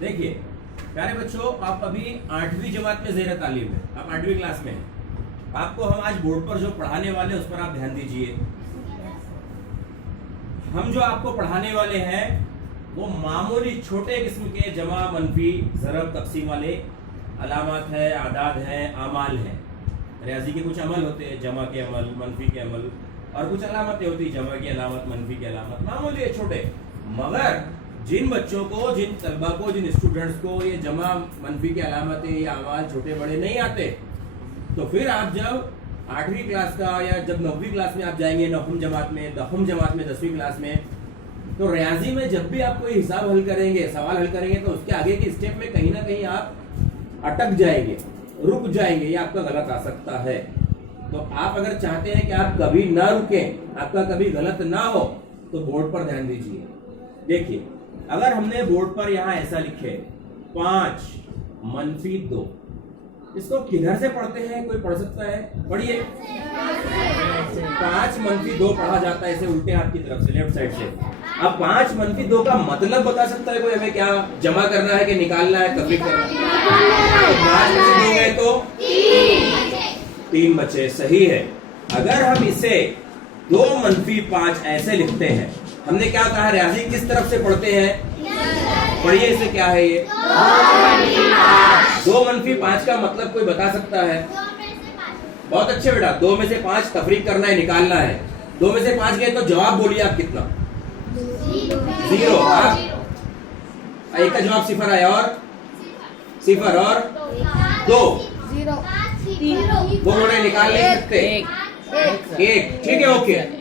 देखिए प्यारे बच्चों, आप अभी 8वीं जमात में ज़ेर तालीम है, आप 8वीं क्लास में हैं। आपको हम आज बोर्ड पर जो पढ़ाने वाले हैं उस पर आप ध्यान दीजिए। हम जो आपको पढ़ाने वाले हैं वो मामूली छोटे किस्म के जमा, मनफी, ज़रब, तकसीम वाले अलामत है, आदाद है, आमाल है। रियाजी के कुछ अमल होते हैं, जमा के अमल, मनफी के अमल, और कुछ अलामतें होती है, जमा की अलामत, मनफी की अलामत, मामूली है, छोटे। मगर जिन बच्चों को, जिन तलबा को, जिन स्टूडेंट्स को ये जमा, मनफी की अलामतें या आवाज छोटे बड़े नहीं आते, तो फिर आप जब 8वीं क्लास का या जब 9वीं क्लास में आप जाएंगे, 9वीं जमात में, 10वीं जमात में, 10वीं क्लास में, तो रियाजी में जब भी आप कोई हिसाब हल करेंगे, सवाल हल करेंगे, तो उसके आगे के स्टेप में कहीं ना कहीं आप अटक जाएंगे, रुक जाएंगे, ये आपका गलत आ सकता है। तो आप अगर चाहते हैं कि आप कभी ना रुकें, आपका कभी गलत ना हो, तो बोर्ड पर ध्यान दीजिए। देखिए, अगर हमने बोर्ड पर यहां ऐसा लिखे 5 मनफी 2, इसको किधर से पढ़ते हैं? कोई पढ़ सकता है? पढ़िए। 5 मनफी 2 पढ़ा जाता है इसे उल्टे हाथ की तरफ से, लेफ्ट साइड से। अब 5 मनफी 2 का मतलब बता सकता है कोई? हमें क्या जमा करना है कि निकालना है, तफरीक करना है? 5 में से 2 गए तो 3 बचे, सही है। अगर हम इसे 2 मनफी 5 ऐसे लिखते हैं, हमने क्या कहा, रियाजी किस तरफ से पढ़ते हैं? पढ़िए, इसे क्या है ये? 2 मनफी 5 का मतलब कोई बता सकता है? बहुत अच्छे बेटा, 2 में से 5 तफरीक करना है, निकालना है। 2 में से 5 गए तो जवाब बोलिए आप कितना? 0। एक का जवाब 0 आया, और 0 और 2 वो उन्होंने निकाल नहीं सकते। 1, ठीक है, ओके।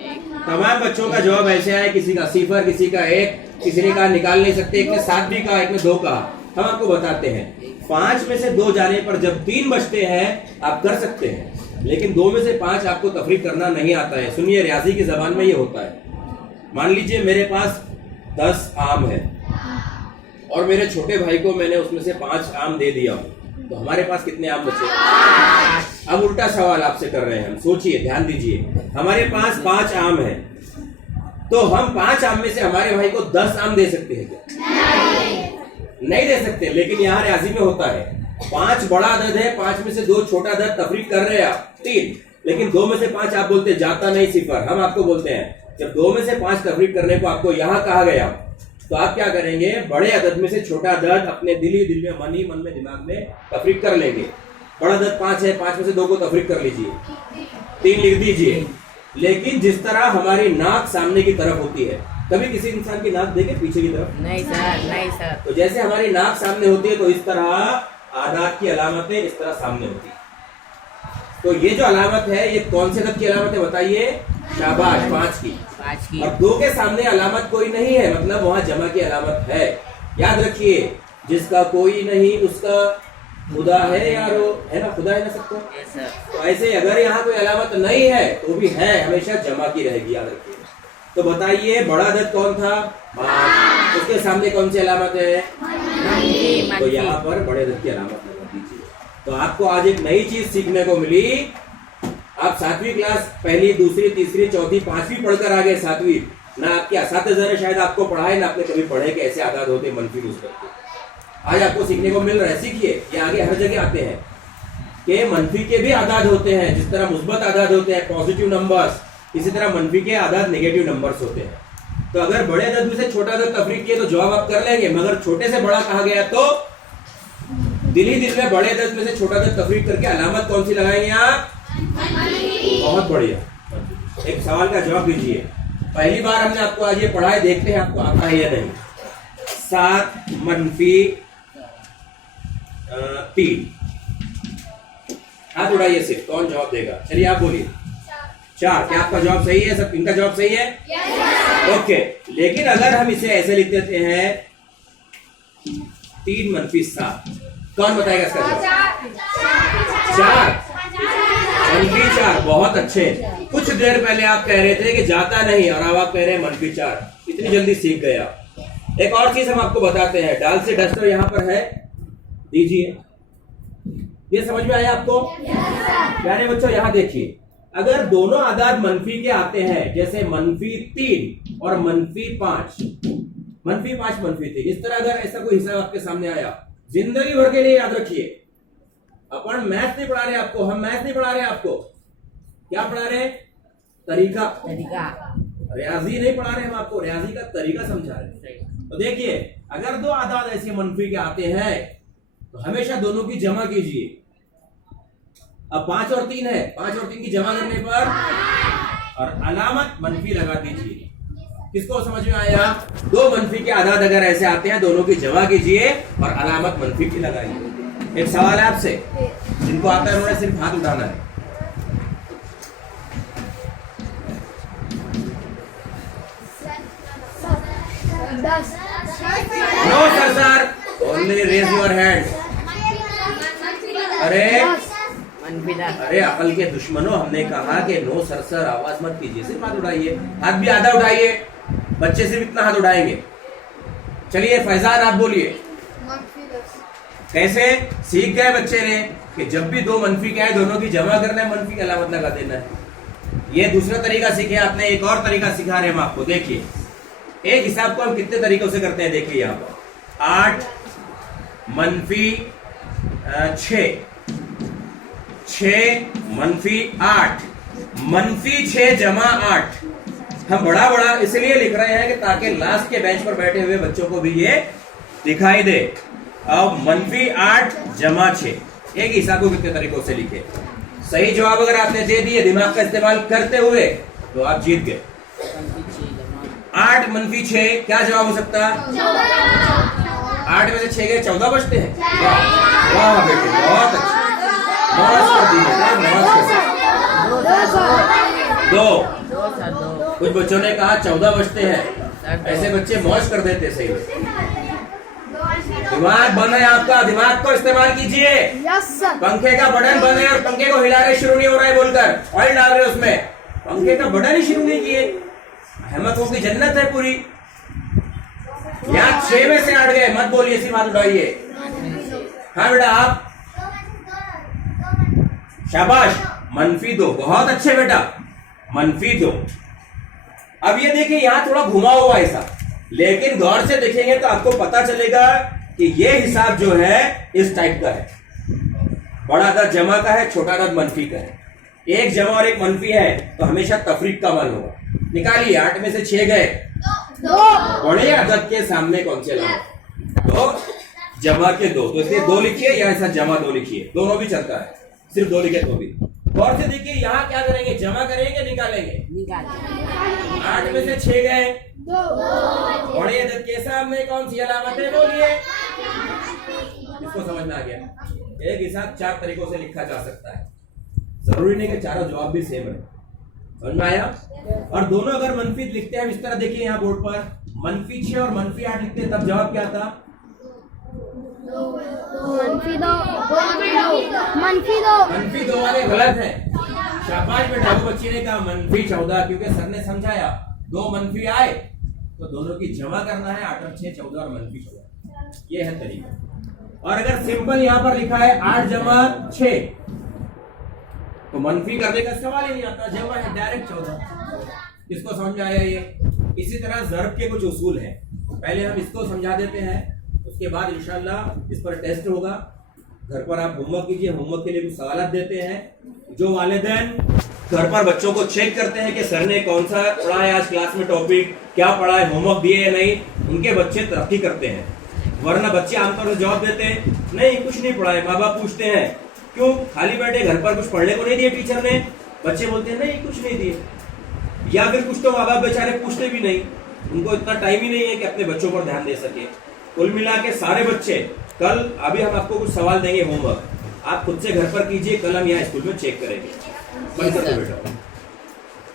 तमाम बच्चों का जवाब ऐसे आया, किसी का 0, किसी का 1, किसी ने कहा निकाल नहीं सकते, एक ने 7 भी कहा, एक ने 2 कहा। हम आपको बताते हैं, 5 में से 2 जाने पर जब 3 बचते हैं आप कर सकते हैं, लेकिन 2 में से 5 आपको तफरीक करना नहीं आता है। सुनिए, रियाजी की जबान में ये होता है। मान लीजिए मेरे पास 10 आम है और मेरे छोटे भाई को मैंने उसमें से 5 आम दे दिया, तो हमारे पास कितने आम बचे? अब उल्टा सवाल आपसे कर रहे हैं हम, सोचिए, ध्यान दीजिए। हमारे पास 5 आम है, तो हम 5 आम में से हमारे भाई को 10 आम दे सकते हैं क्या? नहीं दे सकते। लेकिन यहाँ रियाजी में होता है, 5 बड़ा अदद है, 5 में से 2 छोटा अदद, तफरीक कर रहे हैं आप 3, लेकिन 2 में से 5 आप बोलते जाता नहीं 0। हम आपको बोलते हैं, जब 2 में से 5 तफरीक करने को आपको यहाँ कहा गया, तो आप क्या करेंगे? बड़े अदद में से छोटा अदद अपने दिल में, मन ही मन में, दिमाग में तफरीक कर लेंगे। बड़ा अदद 5 है, 5 में से 2 को तफरीक कर लीजिए, 3 लिख दीजिए। लेकिन जिस तरह हमारी नाक सामने की तरफ होती है, कभी किसी इंसान की नाक देखे पीछे की तरफ? नहीं सर, नहीं सर। तो जैसे हमारी नाक सामने होती है, तो इस तरह आदात की अलामतें इस तरह सामने होती है। तो ये जो अलामत है, ये कौन से अदद की अलामत है बताइए? शाबाश, 5 की। और 2 के सामने अलामत कोई नहीं है, मतलब वहां जमा की अलामत है। याद रखिए, जिसका कोई नहीं उसका खुदा है यारो, है ना? खुदा है ना सबको। तो ऐसे अगर यहाँ कोई अलामत नहीं है तो भी है, हमेशा जमा की रहेगी, याद रखिए। तो बताइए, बड़ा अदद कौन था? 5। उसके सामने कौन सी अलामत है? तो यहाँ पर बड़े अदद की अलामत लगा दीजिए। तो आपको आज एक नई चीज सीखने को मिली। आप 7वीं क्लास, पहली, दूसरी, तीसरी, चौथी, 5वीं पढ़कर आ गए, 7वीं ना आपके असातिज़ा ने शायद आपको पढ़ाए, ना आपने कभी पढ़े कि ऐसे आदाद होते, मनफी मुस्बत के। आज आपको सीखने को मिल रहा है, सीखिए। ये आगे हर जगह आते हैं कि मनफी के भी आदाद होते हैं, जिस तरह मुस्बत आदाद होते हैं, पॉजिटिव नंबर्स, इसी तरह मनफी के आदाद नेगेटिव नंबर्स होते हैं। तो अगर बड़े अदद में से छोटा अदद तफरीक किए तो जवाब आप कर लेंगे, मगर छोटे से बड़ा कहा गया तो दिल ही दिल में बड़े अदद में से छोटा अदद तफरीक करके अलामत कौन सी लगाएंगे आप? बहुत बढ़िया। एक सवाल का जवाब दीजिए। पहली बार हमने आपको आज ये पढ़ा है, देखते हैं आपको आता है या नहीं। 7 मनफी 3, हाथ उड़ाइए सिर्फ, कौन जवाब देगा? चलिए आप बोलिए। 4। क्या आपका जवाब सही है? सब इनका जवाब सही है? ओके। लेकिन अगर हम इसे ऐसे लिख देते हैं 3 मनफी 7, कौन बताएगा इसका जवाब? 4 मनफी 4। बहुत अच्छे। कुछ देर पहले आप कह रहे थे कि जाता नहीं, और अब आप कह रहे हैं मनफी 4। इतनी जल्दी सीख गए आप। एक और चीज हम आपको बताते हैं, डाल से डस्टर यहाँ पर है, दीजिए। ये समझ में आया आपको? प्यारे बच्चों, यहाँ देखिए, अगर दोनों आदाद मनफी के आते हैं, जैसे मनफी 3 और मनफी 5, -5 मनफी थी। इस तरह अगर ऐसा कोई हिसाब आपके सामने आया, जिंदगी भर के लिए याद रखिए, अपन मैथ नहीं पढ़ा रहे आपको, हम मैथ नहीं पढ़ा रहे आपको, क्या पढ़ा रहे हैं? तरीका। रियाजी नहीं पढ़ा रहे हम आपको, रियाजी का तरीका समझा रहे हैं। तो देखिए, अगर दो आदाद ऐसे मनफी के आते हैं तो हमेशा दोनों की जमा कीजिए। अब 5 और 3 है, 5 और 3 की जमा करने पर और अलामत मनफी लगा दीजिए। किसको समझ में आया? दो मनफी के आदाद अगर ऐसे आते हैं, दोनों की जमा कीजिए और अलामत मनफी की लगाइए। एक सवाल है आपसे, जिनको आता है उन्होंने सिर्फ हाथ उठाना है। No sir, only raise your hand. अरे अकल के दुश्मनों, हमने कहा कि नो सर आवाज मत कीजिए, सिर्फ हाथ उठाइए। हाथ भी आधा उठाइए, बच्चे सिर्फ इतना हाथ उठाएंगे। चलिए फैजान, आप बोलिए कैसे सीख गए बच्चे ने कि जब भी दो मनफी के आए दोनों की जमा करना है, मनफी की अलामत लगा देना है। ये दूसरा तरीका सीखे आपने, एक और तरीका सिखा रहे हम आपको। देखिए, एक हिसाब को हम कितने तरीकों से करते हैं, देखिए यहाँ पर 8 मनफी 6, 6 मनफी 8, मनफी 6 जमा 8। हम बड़ा बड़ा इसलिए लिख रहे हैं कि ताकि लास्ट के बेंच पर बैठे हुए बच्चों को भी ये दिखाई दे। अब मनफी 8 जमा 6, एक हिसाब को कितने तरीकों से लिखे। सही जवाब अगर आपने दे दिए दिमाग का इस्तेमाल करते हुए तो आप जीत गए। 8 मनफी 6 क्या जवाब हो सकता है? 8 में से 6 गए 14 बचते हैं। वाह बेटे, बहुत अच्छा, नमाज कर दी बेटा, नमाज कर। 2 कुछ बच्चों ने कहा 14 बचते हैं, ऐसे बच्चे मौज कर देते। सही दिमाग बंद है आपका, दिमाग को इस्तेमाल कीजिए। पंखे का बटन बंद है और पंखे को हिला रहे, शुरू नहीं हो रहा है बोलकर ऑयल डाल रहे उसमें, पंखे का बटन ही शुरू नहीं किए। अहमदों की जन्नत है पूरी। यहाँ 6 में से 8 गए, मत बोलिए, सिर्फ हाथ उठाइए। हाँ बेटा, आप शाबाश, मनफी 2, बहुत अच्छे बेटा, मनफी 2। अब ये देखिए, यहां थोड़ा घुमा हुआ ऐसा, लेकिन गौर से देखेंगे तो आपको पता चलेगा कि ये हिसाब जो है इस टाइप का है। बड़ा अदद जमा का है, छोटा अदद मनफी का है। एक जमा और एक मनफी है तो हमेशा तफरीक का मान होगा। निकालिए, 8 में से 6 गए, बड़े अदद के सामने कौन से लाओ? तो जमा के 2, तो इसलिए 2 लिखिए या ऐसा जमा 2 लिखिए, दोनों भी चलता है, सिर्फ 2 लिखे तो भी। और से देखिए, यहाँ क्या करेंगे, जमा करेंगे निकालेंगे। 8 में से 6 गए, बड़े अदद के सामने कौन सी अलामत है, बोलिए। इसको समझ में आ गया? एक हिसाब 4 तरीकों से लिखा जा सकता है, जरूरी नहीं कि चारों जवाब भी सेम है। समझ में आया? और दोनों अगर मनफी लिखते हैं इस तरह, देखिए यहाँ बोर्ड पर मनफी 6 और मनफी 8 लिखते हैं, तब जवाब क्या था? मनफी 2 वाले गलत है। शाबाश बेटा, वो बच्ची ने कहा मनफी 14, क्योंकि सर ने समझाया 2 मनफी आए तो दोनों की जमा करना है, 8 और 6 14 और मनफी 14, ये है तरीका। और अगर सिंपल यहाँ पर लिखा है 8 जमा 6 तो मनफी करने का सवाल ही नहीं आता, जमा है डायरेक्ट 14। इसको समझ में आया ये? इसी तरह ज़र्ब के कुछ उसूल हैं, पहले हम इसको समझा देते हैं, उसके बाद इंशाल्लाह इस पर टेस्ट होगा। घर पर आप होमवर्क कीजिए, होमवर्क के लिए कुछ सवाल देते हैं। जो वालिदैन घर पर बच्चों को चेक करते हैं कि सर ने कौन सा पढ़ा है आज क्लास में, टॉपिक क्या पढ़ा है, होमवर्क दिए या नहीं, उनके बच्चे तरक्की करते हैं। वरना बच्चे आमतौर पर जवाब देते हैं नहीं कुछ नहीं पढ़ा है। माँ बाप पूछते हैं क्यों, खाली बैठे, घर पर कुछ पढ़ने को नहीं दिए टीचर ने? बच्चे बोलते हैं नहीं कुछ नहीं दिए। या फिर कुछ तो माँ बाप बेचारे पूछते भी नहीं, उनको इतना टाइम ही नहीं है कि अपने बच्चों पर ध्यान दे सके। कुल मिला के सारे बच्चे कल, अभी हम आपको कुछ सवाल देंगे होमवर्क, आप खुद से घर पर कीजिए, कल हम यहाँ स्कूल में चेक करेंगे। बंद कर दो बेटा।